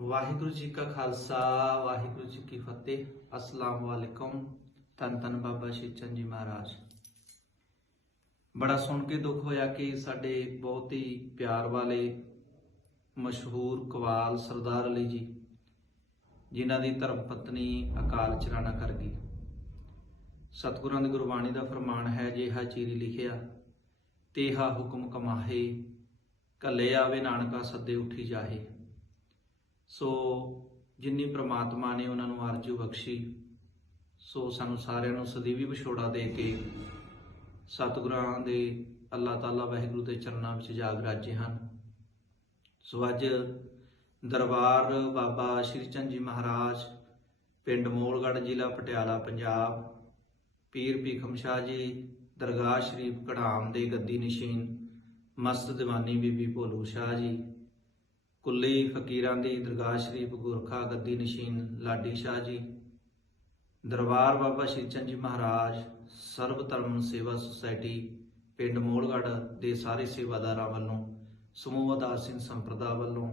ਵਾਹਿਗੁਰੂ ਜੀ ਕਾ ਖਾਲਸਾ, ਵਾਹਿਗੁਰੂ ਜੀ ਕੀ ਫਤਿਹ। ਅਸਲਾਮ ਵਾਲੇਕਮ। ਤਨ ਤਨ ਬਾਬਾ ਸ਼ੀਚਨ ਜੀ ਮਹਾਰਾਜ। ਬੜਾ ਸੁਣ ਕੇ ਦੁੱਖ ਹੋਇਆ ਕਿ ਸਾਡੇ ਬਹੁਤ ਹੀ ਪਿਆਰ ਵਾਲੇ, ਮਸ਼ਹੂਰ ਕਵਾਲ ਸਰਦਾਰ ਅਲੀ ਜੀ, ਜਿਨ੍ਹਾਂ ਦੀ ਧਰਮ ਪਤਨੀ ਅਕਾਲ ਚਰਾਣਾ ਕਰ ਗਈ। ਸਤਿਗੁਰਾਂ ਦੀ ਗੁਰਬਾਣੀ ਦਾ ਫਰਮਾਨ ਹੈ, ਜਿਹਾ ਚੀਰੀ ਲਿਖਿਆ, ਤੇਹਾ ਹੁਕਮ ਕਮਾਹੇ ਕੱਲੇ ਆਵੇ ਨਾਨਕਾ ਸੱਦੇ ਉੱਠੀ ਜਾਹੇ। ਸੋ ਜਿੰਨੀ ਪ੍ਰਮਾਤਮਾ ਨੇ ਉਹਨਾਂ ਨੂੰ ਆਰਜੂ ਬਖਸ਼ੀ, ਸੋ ਸਾਨੂੰ ਸਾਰਿਆਂ ਨੂੰ ਸਦੀਵੀ ਵਿਛੋੜਾ ਦੇ ਕੇ ਸਤਿਗੁਰਾਂ ਦੇ ਅੱਲਾਹ ਤਾਲਾ ਵਾਹਿਗੁਰੂ ਦੇ ਚਰਨਾਂ ਵਿੱਚ ਜਾਗ ਰਾਜੇ ਹਨ। ਸੋ ਅੱਜ ਦਰਬਾਰ ਬਾਬਾ ਸ਼੍ਰੀ ਚੰਦ ਜੀ ਮਹਾਰਾਜ, ਪਿੰਡ ਮੋਲਗੜ੍ਹ, ਜ਼ਿਲ੍ਹਾ ਪਟਿਆਲਾ, ਪੰਜਾਬ, ਪੀਰ ਭੀਖਮ ਸ਼ਾਹ ਜੀ, ਦਰਗਾਹ ਸ਼ਰੀਫ ਕੜਾਮ ਦੇ ਗੱਦੀ ਨਸ਼ੀਨ ਮਸਤ ਦੀਵਾਨੀ ਬੀਬੀ ਭੋਲੂ ਸ਼ਾਹ ਜੀ ਕੁੱਲੀ ਫਕੀਰਾਂ ਦੀ ਦਰਗਾਹ ਸ਼ਰੀਫ ਗੁਰਖਾ ਗੱਦੀ ਨਸ਼ੀਨ ਲਾਡੀ ਸ਼ਾਹ ਜੀ। ਦਰਬਾਰ ਬਾਬਾ ਸ਼੍ਰੀ ਚੰਦ ਜੀ ਮਹਾਰਾਜ, ਸਰਬ ਧਰਮ ਸੇਵਾ ਸੁਸਾਇਟੀ, ਪਿੰਡ ਮੋਲਗੜ੍ਹ ਦੇ ਸਾਰੇ ਸੇਵਾਦਾਰਾਂ ਵੱਲੋਂ, ਸਮੂਹ ਆਧਾਰ ਸਿੰਘ ਸੰਪਰਦਾ ਵੱਲੋਂ,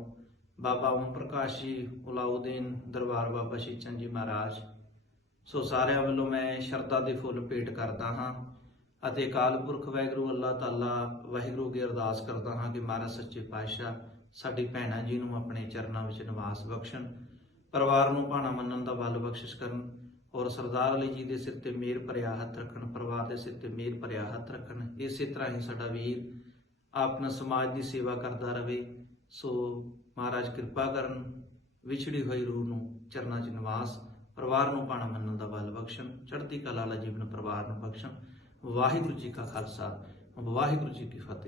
ਬਾਬਾ ਓਮ ਪ੍ਰਕਾਸ਼ ਜੀ ਉਲਾਉਦੀਨ ਦਰਬਾਰ ਬਾਬਾ ਸ਼੍ਰੀ ਚੰਦ ਜੀ ਮਹਾਰਾਜ। ਸੋ ਸਾਰਿਆਂ ਵੱਲੋਂ ਮੈਂ ਸ਼ਰਧਾ ਦੇ ਫੁੱਲ ਭੇਟ ਕਰਦਾ ਹਾਂ ਅਤੇ ਅਕਾਲ ਪੁਰਖ ਵਾਹਿਗੁਰੂ ਅੱਲਾਹ ਤਾਲਾ ਵਾਹਿਗੁਰੂ ਦੀ ਅਰਦਾਸ ਕਰਦਾ ਹਾਂ ਕਿ ਮਹਾਰਾਜ ਸੱਚੇ ਪਾਤਸ਼ਾਹ ਸਾਡੀ ਭੈਣਾਂ ਜੀ ਨੂੰ ਆਪਣੇ ਚਰਨਾਂ ਵਿੱਚ ਨਿਵਾਸ ਬਖਸ਼ਣ, ਪਰਿਵਾਰ ਨੂੰ ਭਾਣਾ ਮੰਨਣ ਦਾ ਬਲ ਬਖਸ਼ਿਸ਼ ਕਰਨ ਔਰ ਸਰਦਾਰ ਅਲੀ ਜੀ ਦੇ ਸਿਰ ਤੇ ਮੇਰ ਭਰਿਆ ਹੱਥ ਰੱਖਣ, ਪਰਿਵਾਰ ਦੇ ਸਿਰ ਤੇ ਮੇਰ ਭਰਿਆ ਹੱਥ ਰੱਖਣ, ਇਸੇ ਤਰ੍ਹਾਂ ਹੀ ਸਾਡਾ ਵੀਰ ਆਪਣਾ ਸਮਾਜ ਦੀ ਸੇਵਾ ਕਰਦਾ ਰਹੇ ਸੋ ਮਹਾਰਾਜ ਕਿਰਪਾ ਕਰਨ ਵਿਛੜੀ ਹੋਈ ਰੂਹ ਨੂੰ ਚਰਨਾਂ 'ਚ ਨਿਵਾਸ, ਪਰਿਵਾਰ ਨੂੰ ਭਾਣਾ ਮੰਨਣ ਦਾ ਬਲ ਬਖਸ਼ਣ, ਚੜ੍ਹਦੀ ਕਲਾ ਵਾਲਾ ਜੀਵਨ ਪਰਿਵਾਰ ਨੂੰ ਬਖਸ਼ਣ। ਵਾਹਿਗੁਰੂ ਜੀ ਕਾ ਖਾਲਸਾ, ਵਾਹਿਗੁਰੂ ਜੀ ਕੀ ਫਤਿਹ।